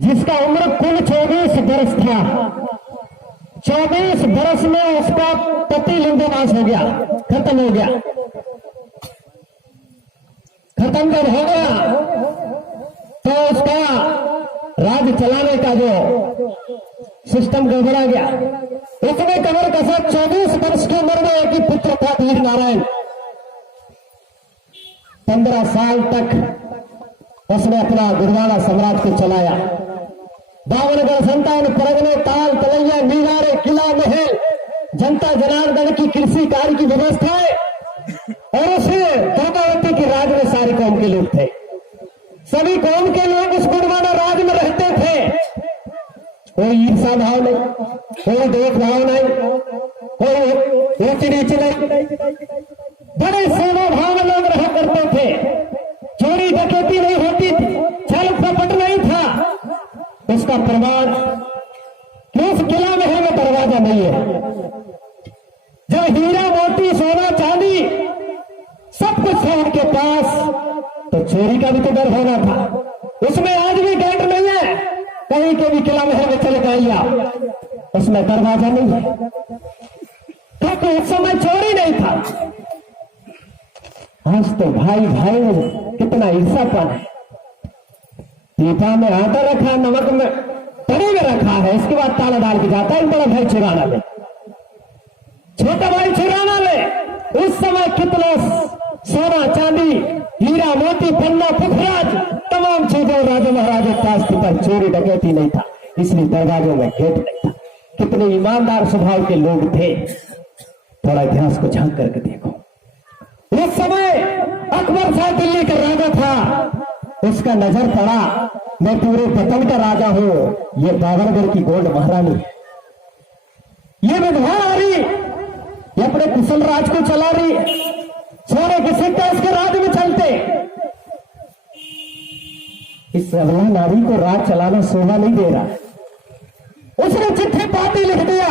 जिसका उम्र कुल 24 वर्ष था। 24 वर्ष में उसका पति लिंगोनाश हो गया, खत्म हो गया। खत्म जब हो गया तो उसका राज चलाने का जो सिस्टम गड़बड़ा गया। उसने कमर कसा 24 वर्ष की उम्र में एक ही पुत्र था, वीर नारायण। 15 साल तक उसने अपना गुरुवाड़ा साम्राज्य को चलाया। 52 संतान, परगने, ताल, तलैया, मीनारे, किला, महल, जनता जनार्दन की कृषि कार्य की व्यवस्थाएं और उसे दुर्गावती के राज में सारी कौम के लोग थे। सभी कौम के लोग उस गुरुवाड़ा राज में रहते थे। कोई ईर्षा भाव नहीं, कोई देख भाव नहीं, कोई ऊंच नीच नहीं, बड़े सेवा भाव में लोग रहा करते थे। चोरी डकैती नहीं होती थी, छल कपट नहीं था। इसका प्रमाण कि उस किला महल में दरवाजा नहीं है। जब हीरा मोती सोना चांदी सब कुछ है उनके पास, तो चोरी का भी तो डर होना था। उसमें आज भी गेट नहीं है, कहीं के भी किला महल में चले जाइए, उसमें दरवाजा नहीं है, क्योंकि उस समय चोरी नहीं था। आज तो भाई भाई में कितना ईर्ष्यापन है। पीपा में आटा रखा है, नमक में तरी में रखा है, इसके बाद ताला डाल के जाता है, बड़ा भाई चुराना ले, छोटा भाई चुराना ले। उस समय कितना सोना चांदी, हीरा मोती, पन्ना, पुखराज, तमाम चीजों राजा महाराजा पास पर चोरी डकैती नहीं था, इसलिए दरवाजों में गेट नहीं था। कितने ईमानदार स्वभाव के लोग थे। थोड़ा इतिहास को झांक करके देखो। उस समय अकबर शाह दिल्ली का राजा था। उसका नजर पड़ा, मैं पूरे वतन का राजा हूं, ये बाबरगढ़ की गोंड महारानी है, ये विधवा आ रही, ये अपने कुशल राज को चला रही, सोने के सिक्के इसके राज में चलते। इस अबला नारी को राज चलाना शोभा नहीं दे रहा। उसने चिट्ठी पाती लिख दिया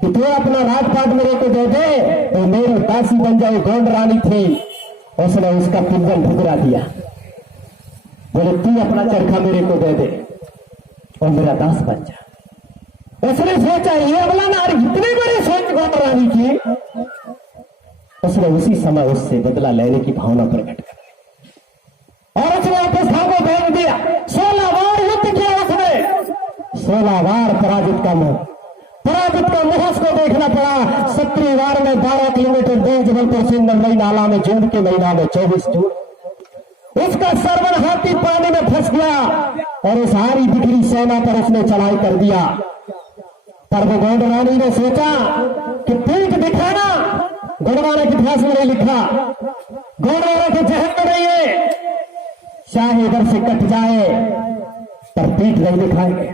कि तू अपना राजपाट मेरे को दे दे तो मेरी दासी बन जाए। गोंड रानी थी, उसने उसका पिंजन ठुकरा दिया, बोले तू अपना चरखा मेरे को दे दे और मेरा दास बन जा। उसने सोचा ये अबला नारी इतनी बड़ी सोच गोंड रानी की, उसने उसी समय उससे बदला लेने की भावना प्रकट कर दी और उसने अपने सामने भेज दिया। 16 बार युद्ध किया उसने, 16 बार पराजित का मुंह उसको देखना पड़ा। 17 बार में 12 किलोमीटर दूर जबलपुर से नई नाला में जून के महीना में 24 जून उसका सरवन हाथी पानी में फंस गया और उस हारी बिखरी सेना पर उसने चढ़ाई कर दिया। पर वो गोंड रानी ने सोचा कि पीठ दिखाना गोंडवाना के इतिहास में नहीं लिखा, गोंडवाना के जहन में नहीं है, चाहे इधर से कट जाए पर पीठ नहीं दिखाएंगे।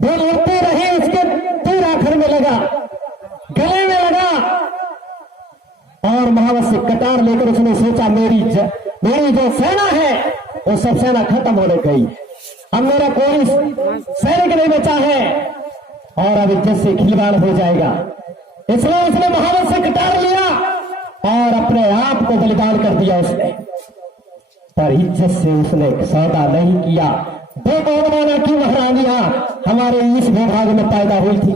वो लड़ते रहे, उसके तीर आखिर में लगा, गले में लगा और महावत से कटार लेकर उसने सोचा मेरी जो सेना है वो सब सेना खत्म होने गई, अब मेरा कोई सैनिक नहीं बचा है और अब इज्जत से खिलवाड़ हो जाएगा। इसलिए उसने महावत से कटार लिया और अपने आप को बलिदान कर दिया उसने। पर इज्जत से उसने सौदा नहीं किया। दो गोंडवाना की महारानियां हमारे इस विभाग में पैदा हुई थी।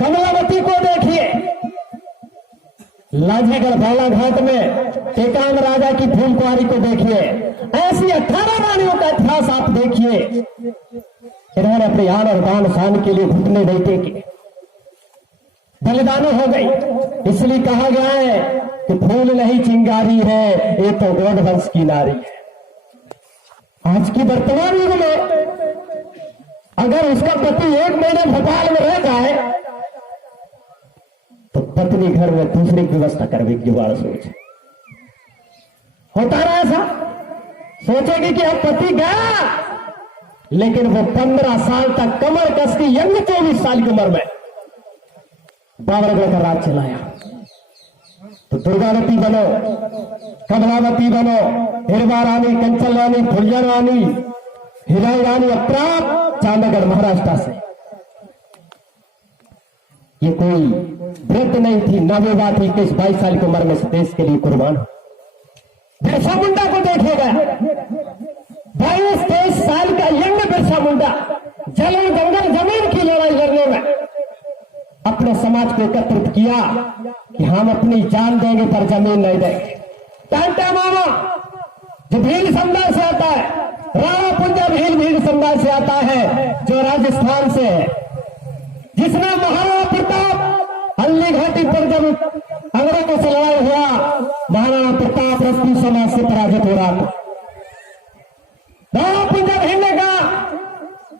कमलावती को देखिए, लाजीगढ़ बालाघाट में टेकाम राजा की फूल कुंवारी को देखिए, ऐसी 18 रानियों का इतिहास आप देखिए। इन्होंने अपने आन और बान शान के लिए घुटने नहीं टेके, बलिदान हो गई। इसलिए कहा गया है कि फूल नहीं चिंगारी है, ये तो गोंड वंश की नारी है। आज की वर्तमान युग में अगर उसका पति 1 महीने भोपाल में रह जाए तो पत्नी घर में दूसरी व्यवस्था करवे की जुगाड़ सोच होता रहा। ऐसा सोचेगी कि अब पति गया, लेकिन वो 15 साल तक कमर कस की यंग 24 साल की उम्र में बाबरगढ़ का राज चलाया। तो दुर्गावती बनो, कमलावती बनो, हिरवा रानी, कंचन रानी, फुलिया रानी, हिलाई रानी, अप्राप जामनगर महाराष्ट्र से। ये कोई वृद्ध नहीं थी, नवयुवा थी, 21-22 साल की उम्र में देश के लिए कुर्बान। बिरसा मुंडा को देखिएगा, 22-23 साल का यंग बिरसा मुंडा जलन जंगल जमीन की लड़ाई लड़ने में अपने समाज को एकत्रित किया कि हम अपनी जान देंगे पर जमीन नहीं देंगे। टांटा मामा जो भील समुदाय से आता है, राणा पुंजा भील समुदाय से आता है, जो राजस्थान से है, जिसने महाराणा प्रताप हल्ली घाटी पर जब अंग्रेजों से लड़ाई हुआ, महाराणा प्रताप रस्ती समाज से पराजित हो रहा था। राणा पुंजा भील ने कहा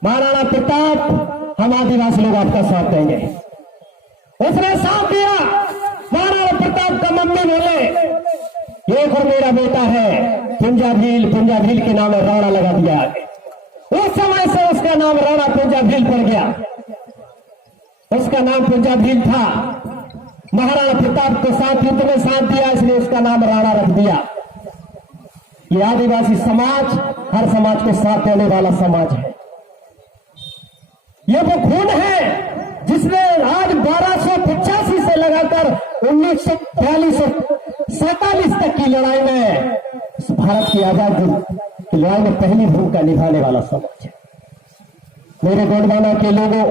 महाराणा प्रताप हम आदिवासी लोग आपका साथ देंगे। उसने साथ दिया। महाराणा प्रताप का मम्मी बोले एक और मेरा बेटा है पुंजा भील के नाम राणा लगा दिया। उस समय से उसका नाम राणा पुंजा भील पड़ गया। उसका नाम पुंजा भील था। महाराणा प्रताप को साथ युद्ध में साथ दिया, इसलिए उसका नाम राणा रख दिया। ये आदिवासी समाज हर समाज को साथ देने वाला समाज है। ये वो खून है जिसने आज 1285 से लगाकर 1947 तक की लड़ाई में इस भारत की आजादी की लड़ाई में पहली भूमिका निभाने वाला समाज है। मेरे गोंडवाना के लोगों,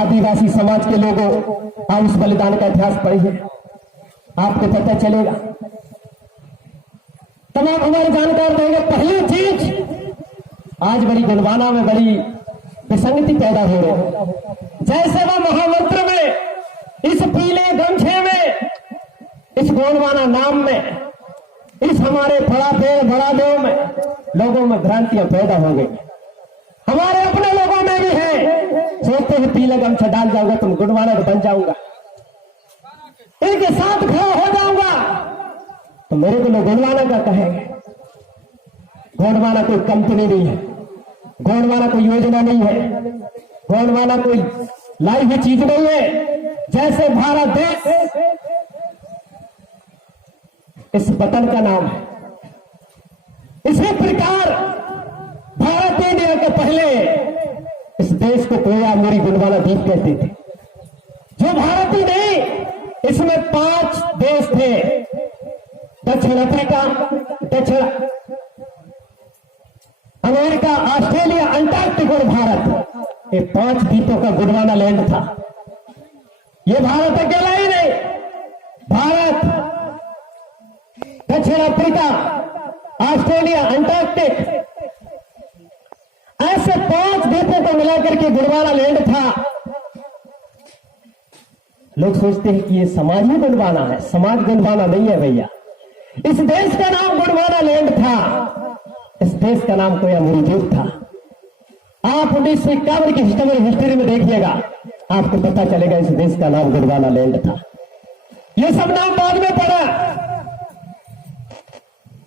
आदिवासी समाज के लोगों, आप उस बलिदान का इतिहास पढ़िए, आपको पता चलेगा। तमाम हमारे जानकार देंगे। पहली चीज आज बड़ी गोंडवाना में बड़ी विसंगति पैदा हो रही है। जैसे वह महामंत्र में, इस पीले गमछे में, इस गोंडवाना नाम में, इस हमारे बड़ा पेड़ बड़ा देव में लोगों में भ्रांतियां पैदा हो गई। हमारे अपने लोगों में भी है, सोचते हैं पीला गमछा डाल जाऊंगा तुम गोंडवाना तो बन जाऊंगा, इनके साथ खड़ा हो जाऊंगा तो मेरे को लोग गोंडवाना का कहेंगे। गोंडवाना कोई कंपनी नहीं है, गोंडवाना कोई योजना नहीं है, गोंडवाना कोई लाई हुई चीज नहीं है। जैसे भारत देश इस वतन का नाम है, इसी प्रकार भारत इंडिया के पहले इस देश को कोया मेरी गोंडवाना द्वीप कहते थे। जो भारत ही नहीं, इसमें 5 देश थे, दक्षिण अफ्रीका, दक्षिण अमेरिका, ऑस्ट्रेलिया, अंटार्कटिक और भारत। ये 5 द्वीपों का गोंडवाना लैंड था। ये भारत अकेला ही नहीं, भारत, दक्षिण अफ्रीका, ऑस्ट्रेलिया, अंटार्कटिक, ऐसे 5 द्वीपों को मिलाकर के गोंडवाना लैंड था। लोग सोचते हैं कि ये समाज ही गोंडवाना है, समाज गोंडवाना नहीं है भैया। इस देश का नाम गोंडवाना लैंड था, इस देश का नाम कोयामुरी द्वीप था। आप 1951 की हिस्ट्री में देखिएगा, आपको पता चलेगा इस देश का नाम गोंडवाना लैंड था। ये सब नाम बाद में पड़ा,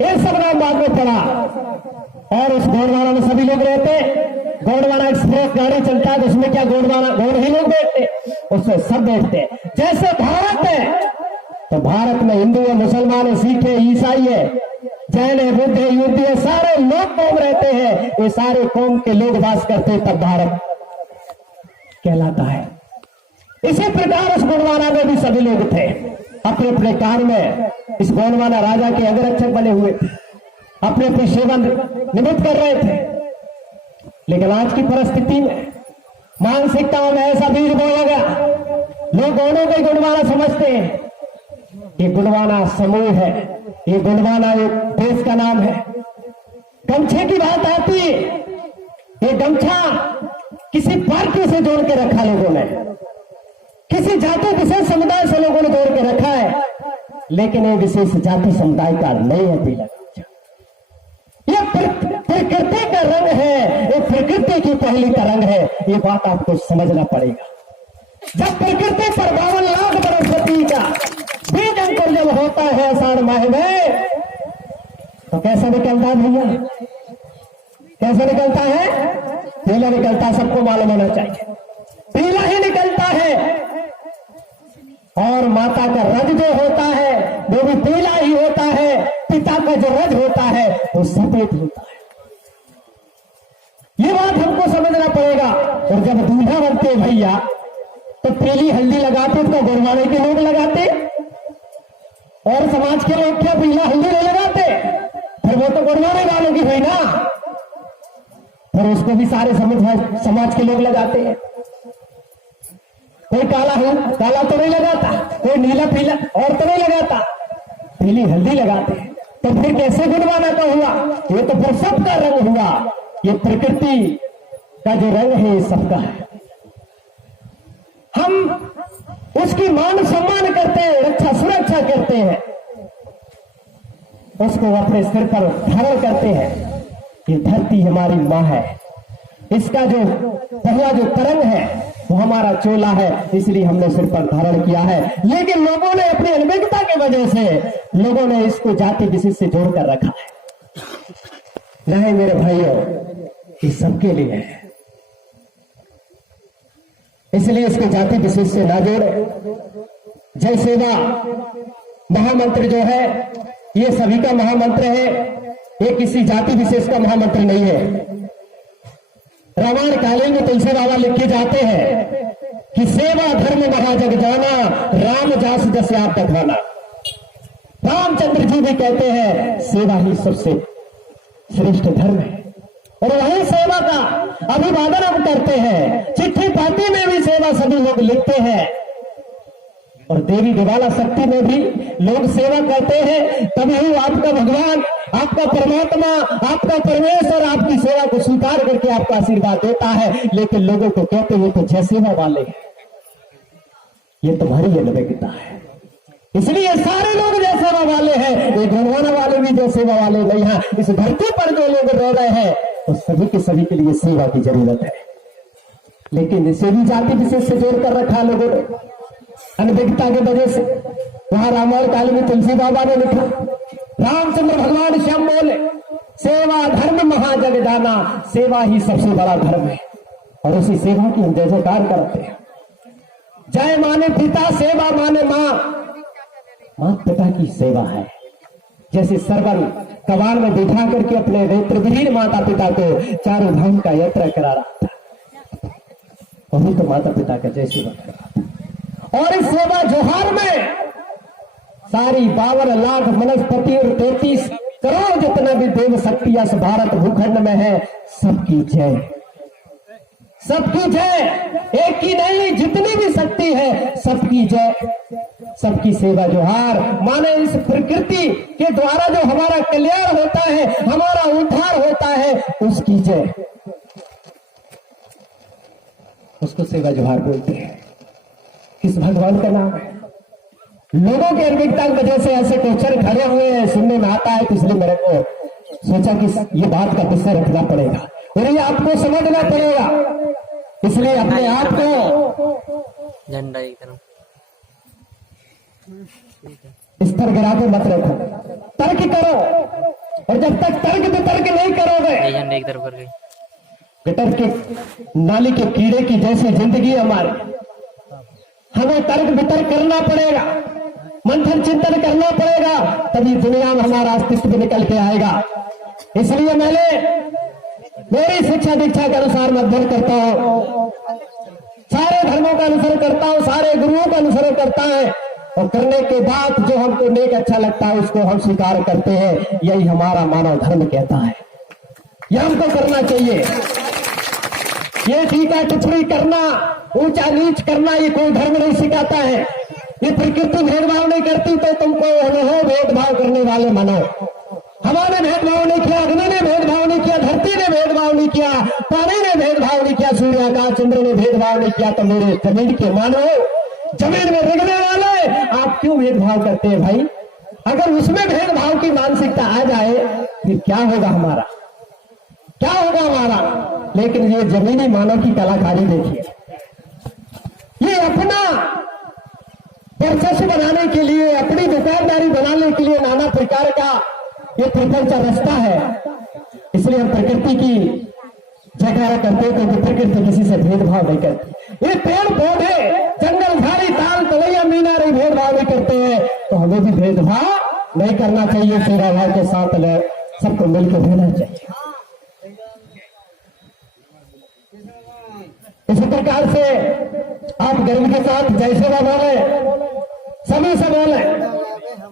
ये सब नाम बाद में पड़ा। और उस गोंडवाना में सभी लोग रहते। गोंडवाना एक्सप्रेस गाड़ी चलता है तो उसमें क्या गोंडवाना गोंड ही लोग बैठते, उसमें सब बैठते। जैसे भारत है तो भारत में हिंदू है, मुसलमान है, सिख है, ईसाई है, जैन है, बुद्ध है, यूपी है, सारे लोग कौम रहते हैं। ये सारे कौम के लोग वास करते हैं, तब भारत कहलाता है। इसी प्रकार उस गोंडवाना में भी सभी लोग थे, अपने अपने कार्य में इस गोंडवाना राजा के अंगरक्षक बने हुए थे, अपने अपने सेवा निमित्त कर रहे थे। लेकिन आज की परिस्थिति में मानसिकताओं में ऐसा बीज बोया गया, लोग गोंडों को गोंडवाना समझते हैं। ये गोंडवाना समूह है, ये गोंडवाना एक देश का नाम है। गमछे की बात आती है, ये गमछा किसी पार्टी से जोड़ के रखा लोगों ने, किसी जाति विशेष समुदाय से लोगों ने जोड़ के रखा है, लेकिन ये विशेष जाति समुदाय का नहीं है पीला गमछा। ये प्रकृति का रंग है, ये प्रकृति की पहली का रंग है। ये बात आपको समझना पड़ेगा। जब प्रकृति पर 52 लाख बरसपति का बीज अंकुर जब होता है आषाढ़ माह में, तो कैसा निकलता है भैया? कैसा निकलता है? पीला निकलता है, सबको मालूम होना चाहिए, पीला ही निकलता है। और माता का रज जो होता है वो भी पीला ही होता है, पिता का जो रज होता है वो सफेद होता है। ये बात हमको समझना पड़ेगा। और जब दूल्हा बनते भैया तो पीली हल्दी लगाते तो गोंडवाने के लोग लगाते, और समाज के लोग क्या पीला हल्दी नहीं लगाते? फिर वो तो गोंडवाने वालों की हुई ना, मगर उसको भी सारे समाज के लोग लगाते हैं। कोई काला तो नहीं लगाता, कोई नीला पीला और तो नहीं लगाता, पीली हल्दी लगाते हैं। तो फिर कैसे गुणवाना का हुआ? ये तो फिर सबका रंग हुआ। ये प्रकृति का जो रंग है ये सबका है। हम उसकी मान सम्मान करते हैं, रक्षा सुरक्षा करते हैं, उसको अपने सिर पर धारण करते हैं। ये धरती हमारी मां है, इसका जो पहला जो तरंग है वो हमारा चोला है, इसलिए हमने सिर पर धारण किया है। लेकिन लोगों ने अपनी अनभिज्ञता की वजह से लोगों ने इसको जाति विशेष से जोड़कर रखा है। नहीं मेरे भाइयों, ये सबके लिए है, इसलिए इसको जाति विशेष से ना जोड़े। जय सेवा महामंत्र जो है ये सभी का महामंत्र है, ये किसी जाति विशेष का महामंत्र नहीं है। रामायण कालीन में तुलसी बाबा लिख के जाते हैं कि सेवा धर्म महाजग जाना, राम जास जैसे आप बखाना। रामचंद्र जी भी कहते हैं सेवा ही सबसे श्रेष्ठ धर्म है, और वही सेवा का अभिवादन हम करते हैं। चिट्ठी पाती में भी सेवा सभी लोग लिखते हैं, और देवी दिवाला शक्ति में भी लोग सेवा करते हैं। तभी आपका भगवान, आपका परमात्मा, आपका परमेश्वर आपकी सेवा को स्वीकार करके आपका आशीर्वाद देता है। लेकिन लोगों को कहते हैं तो जय सेवा वाले हैं, ये तुम्हारी अनभिज्ञता है। इसलिए सारे लोग जय सेवा वाले हैं, ये गुणवाना वाले भी जय सेवा वाले नहीं है। इस धरती पर जो लोग रह रहे हैं तो सभी के लिए सेवा की जरूरत है। लेकिन इसे भी जाति विशेष से जोड़कर रखा लोगों ने अनभिज्ञता की वजह से। वहां रामायण काल में तुलसी बाबा ने लिखा, रामचंद्र भगवान श्याम बोले सेवा धर्म महाजग जाना, सेवा ही सबसे बड़ा धर्म है, और उसी सेवा की हम जय जयकार करते हैं। जय माने पिता, सेवा माने मां, मां पिता की सेवा है। जैसे सरवन कबार में बिठा करके अपने नेत्रविहीन माता पिता को चारों धाम का यात्रा करा रहा था, वही तो माता पिता का जय सेवा कर रहा था। और इस सेवा जोहार में सारी 52 लाख वनस्पति और 33 करोड़ जितना भी देव शक्ति इस भारत भूखंड में है, सबकी जय, सबकी जय। एक की नहीं, जितनी भी शक्ति है सबकी जय, सबकी सेवा जोहार। माने इस प्रकृति के द्वारा जो हमारा कल्याण होता है, हमारा उद्धार होता है, उसकी जय, उसको सेवा जोहार बोलते हैं। किस भगवान का नाम है? लोगों के अनभिज्ञता की वजह से ऐसे क्वेश्चन खड़े हुए हैं, सुनने में आता है, तो इसलिए मेरे को सोचा कि ये बात का विषय रखना पड़ेगा और ये आपको समझना पड़ेगा। इसलिए अपने आप को झंडा एक तरफ स्तर गिरा के मत रखो, तर्क करो, और जब तक तर्क वितर्क नहीं करोगे, झंडा एक तरफ कर गई गटर के नाली के कीड़े की जैसी जिंदगी हमारी, हमें तर्क वितर्क करना पड़ेगा, मंथन चिंतन करना पड़ेगा, तभी दुनिया में हमारा अस्तित्व निकल के आएगा। इसलिए मैंने मेरी शिक्षा दीक्षा के अनुसार मैं अध्ययन करता हूँ, सारे धर्मों का अनुसरण करता हूँ, सारे गुरुओं का अनुसरण करता है, और करने के बाद जो हमको नेक अच्छा लगता है उसको हम स्वीकार करते हैं। यही हमारा मानव धर्म कहता है, यह हमको करना चाहिए। ये टीका टिप्पणी करना, ऊंचा नीच करना, ये कोई धर्म नहीं सिखाता है। ये प्रकृति भेदभाव नहीं करती, तो तुमको भेदभाव करने वाले मानो। हवा ने भेदभाव नहीं किया, अग्नि ने भेदभाव नहीं किया, धरती ने भेदभाव नहीं किया, पानी ने भेदभाव नहीं किया, सूर्य आकाश चंद्र ने भेदभाव नहीं किया, तो मेरे जमीन के मानो, जमीन में रगड़ने वाले आप क्यों भेदभाव करते हैं भाई? अगर उसमें भेदभाव की मानसिकता आ जाए फिर क्या होगा हमारा, क्या होगा हमारा? लेकिन ये जमीनी मानव की कलाकारी देखिए, ये अपना वर्चस्व बनाने के लिए, अपनी दुकानदारी बनाने के लिए नाना प्रकार का ये प्रपंच रास्ता है। इसलिए हम प्रकृति की जयकारा करते हैं, क्योंकि प्रकृति किसी से भेदभाव नहीं करती। ये पेड़ पौधे, जंगल झाड़ी ताल तलैया मीनार भेदभाव नहीं करते हैं, तो हमें भी भेदभाव नहीं करना चाहिए। सेवा भाव के साथ सबको मिलकर रहना चाहिए। इसी प्रकार से आप गर्व के साथ जय सेवा बोले, सभी से बोले,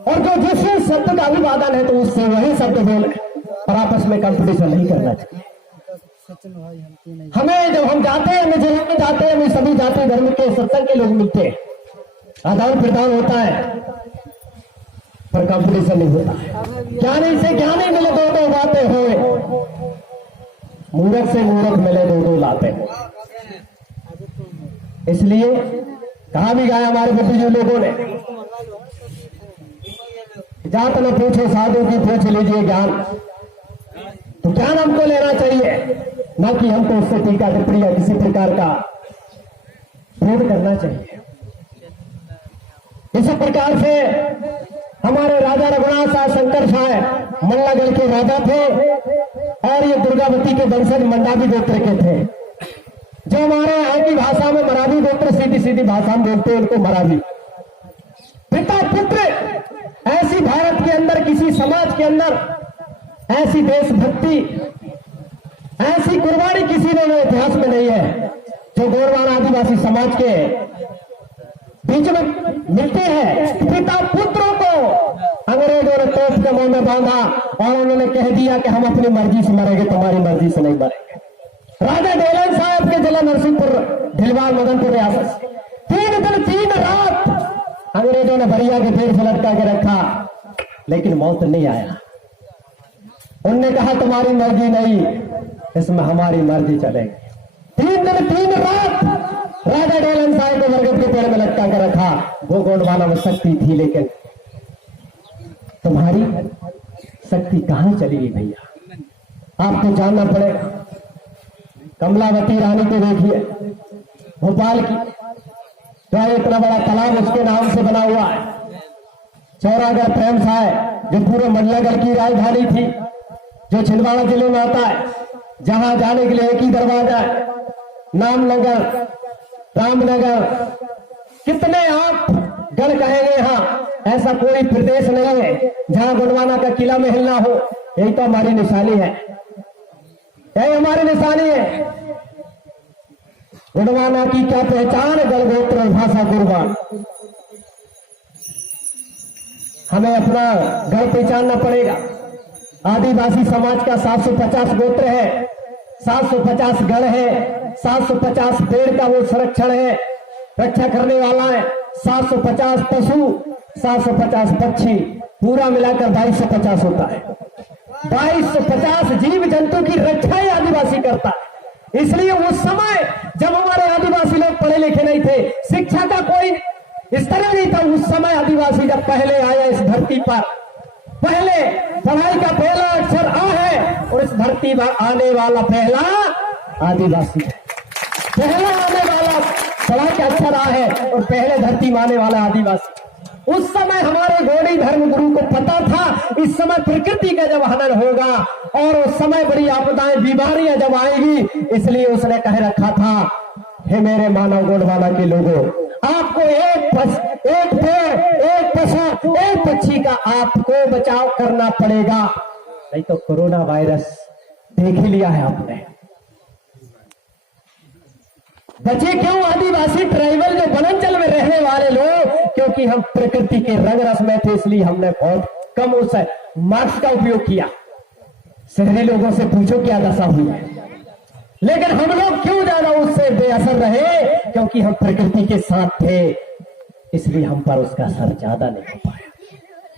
और जो जिस शब्द का अभिवादन है तो उससे वही शब्द बोले, और आपस में कंपटीशन नहीं करना चाहिए। हमें जब हम जाते हैं, मिजोरम में जाते हैं, हमें सभी जाति धर्म के सत्संग के लोग मिलते हैं, आदान प्रदान होता है, पर कंपटीशन नहीं होता है। ज्ञानी से ज्ञानी मिले दो दो बातें हो, मूर्ख से मूर्ख मिले दो दो लाते हो। इसलिए कहा भी गया हमारे बुद्धिजीवी लोगों ने, जात न पूछो साधु की पूछ लीजिए ज्ञान। तो ज्ञान हमको लेना चाहिए, ना कि हमको उससे टीका टिप्पणी या किसी प्रकार का विरोध करना चाहिए। इसी प्रकार से हमारे राजा रघुनाथ शाह शंकर शाह मल्लागढ़ के राजा थे और ये दुर्गावती के वंशज मंडावी गोत्र के थे। जो हमारे यहाँ की भाषा में मराठी गोत्र सीधी सीधी भाषा में बोलते हैं, उनको मराठी। पिता पुत्र ऐसी भारत के अंदर किसी समाज के अंदर ऐसी देशभक्ति, ऐसी कुर्बानी किसी ने इतिहास में नहीं है जो गोंडवाना आदिवासी समाज के बीच में मिलते हैं। पिता पुत्रों को अंग्रेजों ने तोप के मुंह में बांधा और उन्होंने कह दिया कि हम अपनी मर्जी से मरेंगे, तुम्हारी मर्जी से नहीं मरेंगे। राजा डेलन साहब के जिला नरसिंहपुर ढिलवाल मदनपुर रियासत 3 दिन 3 रात अंग्रेजों ने बरिया के पेड़ से लटका के रखा, लेकिन मौत नहीं आया। उनने कहा तुम्हारी मर्जी नहीं, इसमें हमारी मर्जी चलेगी। 3 दिन 3 रात राजा डेलन साहब को बरगद के पेड़ में लटका के रखा। वो गोंडवाना में शक्ति थी, लेकिन तुम्हारी शक्ति कहां चली गई भैया? आपको जानना पड़ेगा। कमलावती रानी को देखिए, भोपाल की, जो इतना बड़ा तालाब उसके नाम से बना हुआ है। चौरागढ़ प्रेम साहब जो पूरे मल्लागढ़ की राजधानी थी, जो छिंदवाड़ा जिले में आता है, जहां जाने के लिए एक ही दरवाजा है, नामनगर, रामनगर, कितने आप गढ़ कहेंगे यहाँ, ऐसा कोई प्रदेश नहीं है जहां गोंडवाना का किला महल ना हो। यही तो हमारी निशानी है, यही हमारी निशानी है। गोंडवाना की क्या पहचान? गणगोत्र और भाषा गुरबान। हमें अपना गढ़ पहचानना पड़ेगा। आदिवासी समाज का 750 गोत्र है, 750 गढ़ है, 750 पेड़ का वो संरक्षण है, रक्षा करने वाला है, 750 पशु, 750 पक्षी, पूरा मिलाकर 2250 होता है। 2250 जीव जंतु की रक्षा ही आदिवासी करता है। इसलिए उस समय जब हमारे आदिवासी लोग पढ़े लिखे नहीं थे, शिक्षा का कोई स्तर नहीं था, उस समय आदिवासी जब पहले आया इस धरती पर, पहले पढ़ाई का पहला अक्षर आ है और इस धरती पर आने वाला पहला आदिवासी है। पहला आने वाला पढ़ाई का अक्षर आ है और पहले धरती में आने वाला आदिवासी। उस समय हमारे गोड़ी धर्म गुरु को पता था इस समय प्रकृति का जब हनन होगा और उस समय बड़ी आपदाएं, बीमारियां जब आएगी, इसलिए उसने कह रखा था, हे मेरे मानव गोंडवाना के लोगों, आपको एक पेड़, एक पशु, एक पक्षी का आपको बचाव करना पड़ेगा, नहीं तो कोरोना वायरस देख ही लिया है आपने। बचे क्यों आदिवासी ट्राइबल जो वनांचल में रहने वाले लोग? क्योंकि हम प्रकृति के रंग रस में थे, इसलिए हमने बहुत कम उस मार्क्स का उपयोग किया। शहरी लोगों से पूछो क्या दशा हुई है, लेकिन हम लोग क्यों ज्यादा उससे बेअसर रहे? क्योंकि हम प्रकृति के साथ थे, इसलिए हम पर उसका असर ज्यादा नहीं हो पाया।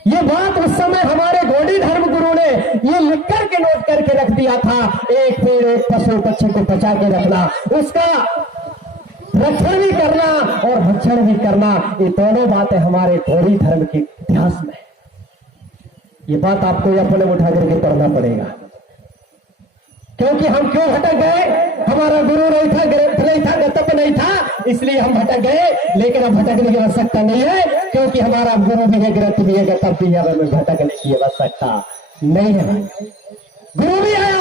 ये बात उस समय हमारे गोड़ी धर्म गुरु ने ये लिख करके नोट करके रख दिया था, एक पेड़ एक पशु पक्षी को बचा के रखना, उसका रक्षण भी करना और भक्षण भी करना, ये दोनों बातें हमारे गौड़ी धर्म के इतिहास में। ये बात आपको अपने उठा करके पढ़ना पड़ेगा। क्योंकि हम क्यों भटक गए? हमारा गुरु नहीं था, ग्रंथ नहीं था, गतप नहीं था, इसलिए हम भटक गए। लेकिन अब भटकने की आवश्यकता नहीं है, क्योंकि हमारा गुरु भी है, ग्रंथ भी है, गतप भी है, हमें भटकने की आवश्यकता नहीं है। गुरु भी है।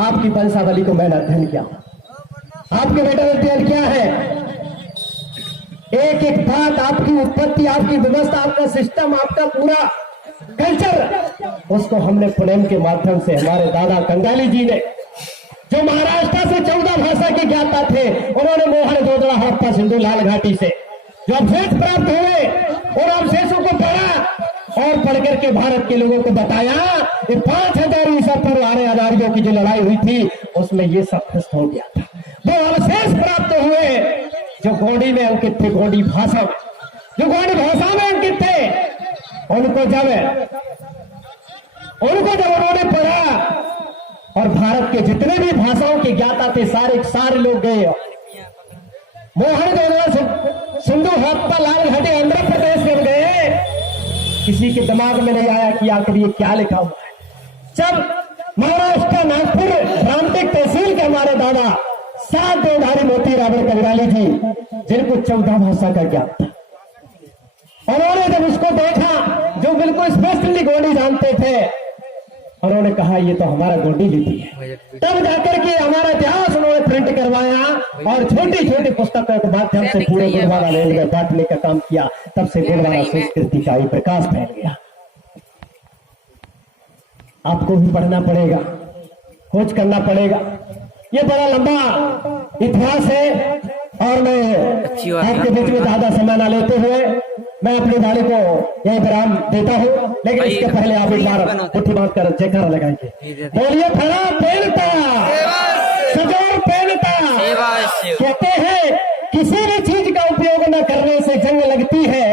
आपकी वंशावली को मैंने अध्ययन किया, आपके बेटा अध्ययन क्या है, एक एक बात, आपकी उत्पत्ति, आपकी व्यवस्था, आपका सिस्टम, आपका पूरा कल्चर, उसको हमने पुनेम के माध्यम से हमारे दादा कंगाली जी ने, जो महाराष्ट्र से 14 भाषा के ज्ञाता थे, उन्होंने मोहन जोदड़ा हड़प्पा सिंधु लाल घाटी से जो अवशेष प्राप्त हुए और अवशेषों को पढ़ा और पढ़ करके भारत के लोगों को बताया ये 5000 ईसा पूर्व आर्य आर्यों की जो लड़ाई हुई थी उसमें ये सब नष्ट हो गया था। वो अवशेष प्राप्त हुए जो गोंडी में अंकित थे, गोंडी भाषा में, जो गोंडी भाषा में अंकित थे, उनको जब उन्होंने पढ़ा और भारत के जितने भी भाषाओं के ज्ञाता थे सारे लोग गए। मोहन सिंधु हड़प्पा लाल घाटी आंध्र प्रदेश में गए, किसी के दिमाग में नहीं आया कि आखिर ये क्या लिखा हुआ है। जब महाराष्ट्र नागपुर रामटेक तहसील के हमारे दादा 7 देवधारी मोती रावण कविराली जी, जिनको 14 भाषा का ज्ञान था, उन्होंने जब उसको देखा जो बिल्कुल स्पष्टली गोंडी जानते थे, उन्होंने कहा ये तो हमारा गोंडी लिपि है। तब जाकर के हमारा इतिहास उन्होंने प्रिंट करवाया और छोटी छोटी पुस्तकों के माध्यम से पूरे गुरुद्वारा रेल में बांटने का काम किया। तब से गुरुद्वारा संस्कृति का ही प्रकाश फैल गया। आपको भी पढ़ना पड़ेगा, खोज करना पड़ेगा। ये बड़ा लंबा इतिहास है और मैं आपके बीच में ज्यादा समय न लेते हुए मैं अपनी वाणी को यही विराम देता हूँ। लेकिन इसके पहले आप एक बार मुट्ठी बांध कर जयकारा लगाएंगे। बोलिए खड़ा पेलता सजोर पेलता। कहते हैं किसी भी चीज का उपयोग न करने से जंग लगती है,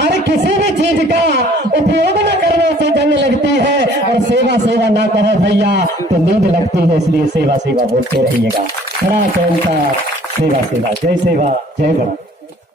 अरे किसी भी चीज का उपयोग न करने से जंग लगती है, और सेवा सेवा ना करो भैया तो नींद लगती है। इसलिए सेवा सेवा बोलते रहिएगा। खड़ा पेलता सेवा सेवा, जय सेवा जय बड़ा।